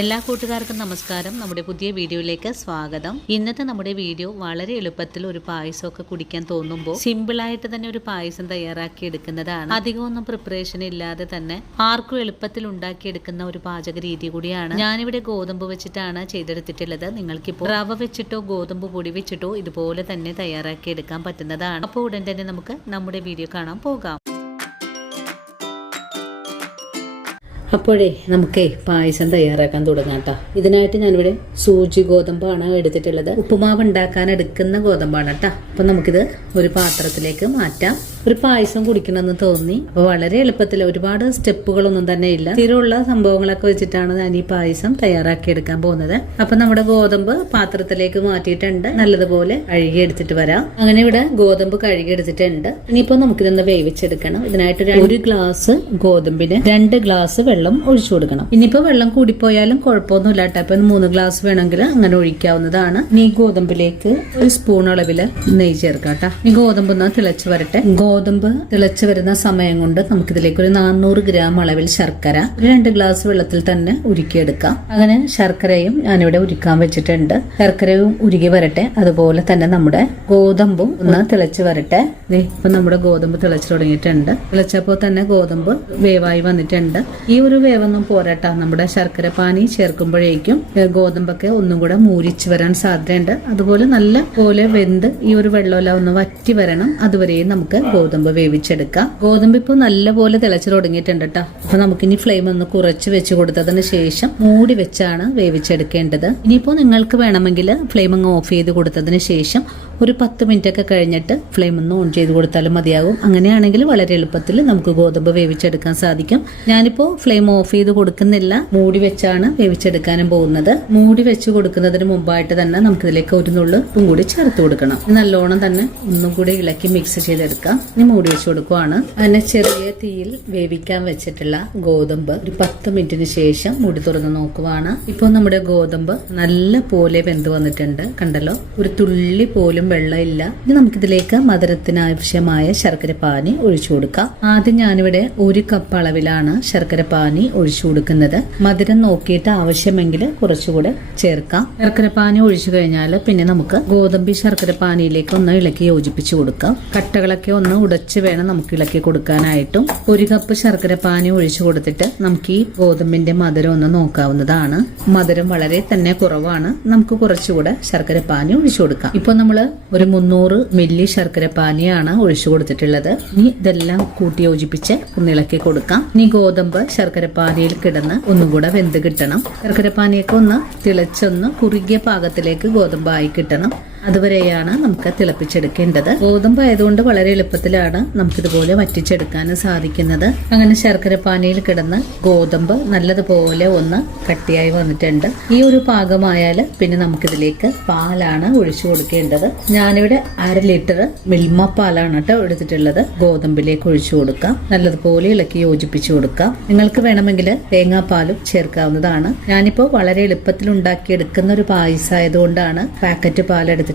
എല്ലാ കൂട്ടുകാർക്കും നമസ്കാരം. നമ്മുടെ പുതിയ വീഡിയോയിലേക്ക് സ്വാഗതം. ഇന്നത്തെ നമ്മുടെ വീഡിയോ വളരെ എളുപ്പത്തിൽ ഒരു പായസമൊക്കെ കുടിക്കാൻ തോന്നുമ്പോൾ സിമ്പിളായിട്ട് തന്നെ ഒരു പായസം തയ്യാറാക്കി എടുക്കുന്നതാണ്. അധികമൊന്നും പ്രിപ്പറേഷൻ ഇല്ലാതെ തന്നെ ആർക്കും എളുപ്പത്തിൽ ഉണ്ടാക്കിയെടുക്കുന്ന ഒരു പാചക രീതി കൂടിയാണ്. ഞാനിവിടെ ഗോതമ്പ് വെച്ചിട്ടാണ് ചെയ്തെടുത്തിട്ടുള്ളത്. നിങ്ങൾക്കിപ്പോൾ റവ വെച്ചിട്ടോ ഗോതമ്പ് പൊടി വെച്ചിട്ടോ ഇതുപോലെ തന്നെ തയ്യാറാക്കി എടുക്കാൻ പറ്റുന്നതാണ്. അപ്പോൾ ഉടൻ തന്നെ നമുക്ക് നമ്മുടെ വീഡിയോ കാണാൻ പോകാം. അപ്പോഴേ നമുക്കേ പായസം തയ്യാറാക്കാൻ തുടങ്ങാം കേട്ടോ. ഇതിനായിട്ട് ഞാനിവിടെ സൂചി ഗോതമ്പാണ് എടുത്തിട്ടുള്ളത്. ഉപ്പുമാവ് ഉണ്ടാക്കാൻ എടുക്കുന്ന ഗോതമ്പാണ് കേട്ടോ. അപ്പം നമുക്കിത് ഒരു പാത്രത്തിലേക്ക് മാറ്റാം. ഒരു പായസം കുടിക്കണമെന്ന് തോന്നി. അപ്പോൾ വളരെ എളുപ്പത്തിൽ ഒരുപാട് സ്റ്റെപ്പുകളൊന്നും തന്നെ ഇല്ല. സ്ഥിരമുള്ള സംഭവങ്ങളൊക്കെ വെച്ചിട്ടാണ് ഞാൻ ഈ പായസം തയ്യാറാക്കി എടുക്കാൻ പോകുന്നത്. അപ്പം നമ്മുടെ ഗോതമ്പ് പാത്രത്തിലേക്ക് മാറ്റിയിട്ടുണ്ട്. നല്ലതുപോലെ കഴുകിയെടുത്തിട്ട് വരാം. അങ്ങനെ ഇവിടെ ഗോതമ്പ് കഴുകിയെടുത്തിട്ടുണ്ട്. ഇനിയിപ്പോൾ നമുക്കിതൊന്ന് വേവിച്ചെടുക്കണം. ഇതിനായിട്ട് 1 ഗ്ലാസ് ഗോതമ്പിന് 2 ഗ്ലാസ് വെള്ളം ഒഴിച്ചു കൊടുക്കണം. ഇനിയിപ്പോ വെള്ളം കൂടിപ്പോയാലും കുഴപ്പമൊന്നുമില്ല കേട്ടോ. അപ്പൊ 3 ഗ്ലാസ് വേണമെങ്കിൽ അങ്ങനെ ഒഴിക്കാവുന്നതാണ്. ഈ ഗോതമ്പിലേക്ക് 1 സ്പൂൺ അളവില് നെയ്യ് ചേർക്കാം കേട്ടോ. ഈ ഗോതമ്പ് ഒന്ന് തിളച്ച് വരട്ടെ. ഗോതമ്പ് തിളച്ച് വരുന്ന സമയം കൊണ്ട് നമുക്കിതിലേക്ക് ഒരു 400 ഗ്രാം അളവിൽ ശർക്കര 2 ഗ്ലാസ് വെള്ളത്തിൽ തന്നെ ഉരുക്കിയെടുക്കാം. അങ്ങനെ ശർക്കരയും ഞാനിവിടെ ഉരുക്കാൻ വെച്ചിട്ടുണ്ട്. ശർക്കരയും ഉരുകി വരട്ടെ. അതുപോലെ തന്നെ നമ്മുടെ ഗോതമ്പും ഒന്ന് തിളച്ച് വരട്ടെ. ഇപ്പൊ നമ്മുടെ ഗോതമ്പ് തിളച്ചു തുടങ്ങിയിട്ടുണ്ട്. തിളച്ചപ്പോ തന്നെ ഗോതമ്പ് വേവായി വന്നിട്ടുണ്ട്. ഈ ഒരു വേവൊന്നും പോരാട്ടാ. നമ്മുടെ ശർക്കര പാനി ചേർക്കുമ്പോഴേക്കും ഗോതമ്പൊക്കെ ഒന്നും കൂടെ മൂരിച്ചു വരാൻ സാധ്യതയുണ്ട്. അതുപോലെ നല്ല പോലെ വെന്ത് ഈ ഒരു വെള്ളമെല്ലാം ഒന്ന് വറ്റി വരണം. അതുവരെയും നമുക്ക് ഗോതമ്പ് വേവിച്ചെടുക്കാം. ഗോതമ്പ് ഇപ്പോൾ നല്ലപോലെ തിളച്ചു തുടങ്ങിയിട്ടുണ്ട് കേട്ടോ. അപ്പൊ നമുക്കിനി ഫ്ലെയിം ഒന്ന് കുറച്ച് വെച്ച് കൊടുത്തതിന് ശേഷം മൂടി വെച്ചാണ് വേവിച്ചെടുക്കേണ്ടത്. ഇനിയിപ്പോ നിങ്ങൾക്ക് വേണമെങ്കിൽ ഫ്ലെയിം അങ്ങ് ഓഫ് ചെയ്ത് കൊടുത്തതിന് ശേഷം ഒരു 10 മിനിറ്റ് ഒക്കെ കഴിഞ്ഞിട്ട് ഫ്ലെയിം ഒന്ന് ഓൺ ചെയ്ത് കൊടുത്താലും മതിയാകും. അങ്ങനെയാണെങ്കിൽ വളരെ എളുപ്പത്തിൽ നമുക്ക് ഗോതമ്പ് വേവിച്ചെടുക്കാൻ സാധിക്കും. ഞാനിപ്പോ ഫ്ലെയിം ഓഫ് ചെയ്ത് കൊടുക്കുന്നില്ല. മൂടി വെച്ചാണ് വേവിച്ചെടുക്കാനും പോകുന്നത്. മൂടി വെച്ച് കൊടുക്കുന്നതിന് മുമ്പായിട്ട് തന്നെ നമുക്കിതിലേക്ക് ഒരു നുള്ളു ഉപ്പും കൂടി ചേർത്ത് കൊടുക്കണം. നല്ലോണം തന്നെ ഒന്നും കൂടി ഇളക്കി മിക്സ് ചെയ്തെടുക്കാം. ഇനി മൂടി വെച്ച് കൊടുക്കുവാണ്. അതിനെ ചെറിയ തീയിൽ വേവിക്കാൻ വെച്ചിട്ടുള്ള ഗോതമ്പ് ഒരു 10 മിനിറ്റിന് ശേഷം മൂടി തുറന്ന് നോക്കുവാണ്. ഇപ്പോൾ നമ്മുടെ ഗോതമ്പ് നല്ല പോലെ വെന്ത് വന്നിട്ടുണ്ട്. കണ്ടല്ലോ, ഒരു തുള്ളി പോലും വെള്ളമില്ല. ഇനി നമുക്കിതിലേക്ക് മധുരത്തിന് ആവശ്യമായ ശർക്കര പാനി ഒഴിച്ചു കൊടുക്കാം. ആദ്യം ഞാനിവിടെ 1 കപ്പ് അളവിലാണ് ശർക്കര പാനി ഒഴിച്ചു കൊടുക്കുന്നത്. മധുരം നോക്കിയിട്ട് ആവശ്യമെങ്കിൽ കുറച്ചുകൂടെ ചേർക്കാം. ശർക്കര പാനി ഒഴിച്ചു കഴിഞ്ഞാൽ പിന്നെ നമുക്ക് ഗോതമ്പി ശർക്കര പാനിയിലേക്ക് ഒന്ന് ഇളക്കി യോജിപ്പിച്ചു കൊടുക്കാം. കട്ടകളൊക്കെ ഒന്ന് ഉടച്ച് വേണം നമുക്ക് ഇളക്കി കൊടുക്കാനായിട്ടും. 1 കപ്പ് ശർക്കര പാനി ഒഴിച്ചു കൊടുത്തിട്ട് നമുക്ക് ഈ ഗോതമ്പിന്റെ മധുരം ഒന്ന് നോക്കാവുന്നതാണ്. മധുരം വളരെ തന്നെ കുറവാണ്. നമുക്ക് കുറച്ചുകൂടെ ശർക്കര പാനി ഒഴിച്ചു കൊടുക്കാം. ഇപ്പൊ നമ്മള് ഒരു 300 മില്ലി ശർക്കര പാനിയാണ് ഒഴിച്ചു കൊടുത്തിട്ടുള്ളത്. ഇനി ഇതെല്ലാം കൂട്ടി യോജിപ്പിച്ച് ഒന്ന് ഇളക്കി കൊടുക്കാം. ഇനി ഗോതമ്പ് ശർക്കര പാനിയിൽ കിടന്ന് ഒന്നും കൂടെ വെന്ത് കിട്ടണം. ശർക്കര പാനിയൊക്കെ ഒന്ന് തിളച്ചൊന്ന് കുറുകിയ പാകത്തിലേക്ക് ഗോതമ്പായി കിട്ടണം. അതുവരെയാണ് നമുക്ക് തിളപ്പിച്ചെടുക്കേണ്ടത്. ഗോതമ്പ് ആയതുകൊണ്ട് വളരെ എളുപ്പത്തിലാണ് നമുക്കിതുപോലെ വറ്റിച്ചെടുക്കാനും സാധിക്കുന്നത്. അങ്ങനെ ശർക്കര പാനിയിൽ കിടന്ന് ഗോതമ്പ് നല്ലതുപോലെ ഒന്ന് കട്ടിയായി വന്നിട്ടുണ്ട്. ഈ ഒരു പാകമായാൽ പിന്നെ നമുക്കിതിലേക്ക് പാലാണ് ഒഴിച്ചു കൊടുക്കേണ്ടത്. ഞാനിവിടെ 1/2 ലിറ്റർ മിൽമ പാലാണ് കേട്ടോ എടുത്തിട്ടുള്ളത്. ഗോതമ്പിലേക്ക് ഒഴിച്ചു കൊടുക്കാം. നല്ലതുപോലെ ഇളക്കി യോജിപ്പിച്ചു കൊടുക്കാം. നിങ്ങൾക്ക് വേണമെങ്കിൽ തേങ്ങാപ്പാലും ചേർക്കാവുന്നതാണ്. ഞാനിപ്പോ വളരെ എളുപ്പത്തിൽ ഉണ്ടാക്കിയെടുക്കുന്ന ഒരു പായസമായതുകൊണ്ടാണ് പാക്കറ്റ് പാൽ എടുത്തിട്ടുള്ളത്.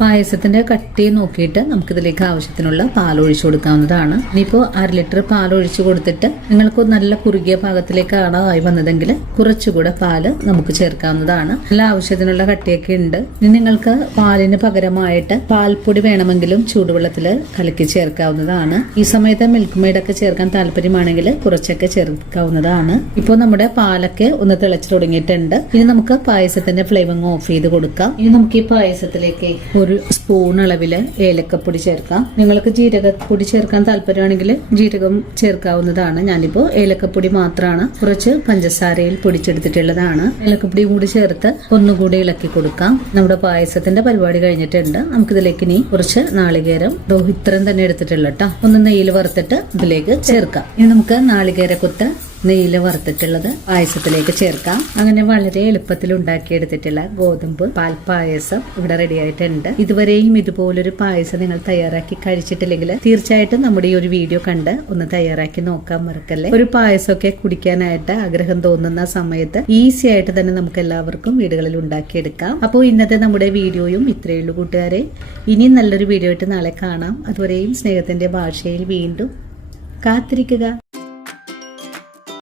പായസത്തിന്റെ കട്ടി നോക്കിയിട്ട് നമുക്കിതിലേക്ക് ആവശ്യത്തിനുള്ള പാൽ ഒഴിച്ചു കൊടുക്കാവുന്നതാണ്. ഇനിയിപ്പോ 1/2 ലിറ്റർ പാൽ ഒഴിച്ചു കൊടുത്തിട്ട് നിങ്ങൾക്ക് നല്ല കുറുകിയ പാകത്തിലേക്കാണ് ആയി വന്നതെങ്കിൽ കുറച്ചുകൂടെ പാല് നമുക്ക് ചേർക്കാവുന്നതാണ്. നല്ല ആവശ്യത്തിനുള്ള കട്ടിയൊക്കെ ഉണ്ട്. ഇനി നിങ്ങൾക്ക് പാലിന് പകരമായിട്ട് പാൽപ്പൊടി വേണമെങ്കിലും ചൂടുവെള്ളത്തിൽ കലക്കി ചേർക്കാവുന്നതാണ്. ഈ സമയത്ത് മിൽക്ക് മെയ്ഡൊക്കെ ചേർക്കാൻ താല്പര്യമാണെങ്കിൽ കുറച്ചൊക്കെ ചേർക്കാവുന്നതാണ്. ഇപ്പോൾ നമ്മുടെ പാലൊക്കെ ഒന്ന് തിളച്ചു തുടങ്ങിയിട്ടുണ്ട്. ഇനി നമുക്ക് പായസത്തിന്റെ ഫ്ലെയിം ഓഫ് ചെയ്ത് കൊടുക്കാം. ഇനി നമുക്ക് ഈ പായസത്തിലേക്ക് 1 സ്പൂൺ അളവില് ഏലക്കപ്പൊടി ചേർക്കാം. നിങ്ങൾക്ക് ജീരകപ്പൊടി ചേർക്കാൻ താല്പര്യമാണെങ്കിൽ ജീരകം ചേർക്കാവുന്നതാണ്. ഞാനിപ്പോ ഏലക്കപ്പൊടി മാത്രമാണ് കുറച്ച് പഞ്ചസാരയിൽ പൊടിച്ചെടുത്തിട്ടുള്ളതാണ്. ഏലക്കപ്പൊടി കൂടി ചേർത്ത് ഒന്നുകൂടി ഇളക്കി കൊടുക്കാം. നമ്മുടെ പായസത്തിന്റെ പരിപാടി കഴിഞ്ഞിട്ടുണ്ട്. നമുക്കിതിലേക്ക് ഇനി കുറച്ച് നാളികേരം ഇത്രയും തന്നെ എടുത്തിട്ടുള്ള കേട്ടോ. ഒന്ന് നെയ്യിൽ വറുത്തിട്ട് ഇതിലേക്ക് ചേർക്കാം. ഇനി നമുക്ക് നാളികേര കുത്ത് നെയ്യിൽ വറുത്തിട്ടുള്ളത് പായസത്തിലേക്ക് ചേർക്കാം. അങ്ങനെ വളരെ എളുപ്പത്തിൽ ഉണ്ടാക്കിയെടുത്തിട്ടുള്ള ഗോതമ്പ് പാൽ പായസം ഇവിടെ റെഡി ആയിട്ടുണ്ട്. ഇതുവരെയും ഇതുപോലൊരു പായസം നിങ്ങൾ തയ്യാറാക്കി കഴിച്ചിട്ടില്ലെങ്കിൽ തീർച്ചയായിട്ടും നമ്മുടെ ഈ ഒരു വീഡിയോ കണ്ട് ഒന്ന് തയ്യാറാക്കി നോക്കാൻ മറക്കല്ലേ. ഒരു പായസമൊക്കെ കുടിക്കാനായിട്ട് ആഗ്രഹം തോന്നുന്ന സമയത്ത് ഈസി ആയിട്ട് തന്നെ നമുക്ക് എല്ലാവർക്കും വീടുകളിൽ ഉണ്ടാക്കിയെടുക്കാം. അപ്പോൾ ഇന്നത്തെ നമ്മുടെ വീഡിയോയും ഇത്രയേ ഉള്ളൂ കൂട്ടുകാരെ. ഇനി നല്ലൊരു വീഡിയോ ആയിട്ട് നാളെ കാണാം. അതുവരെയും സ്നേഹത്തിന്റെ ഭാഷയിൽ വീണ്ടും കാത്തിരിക്കുക.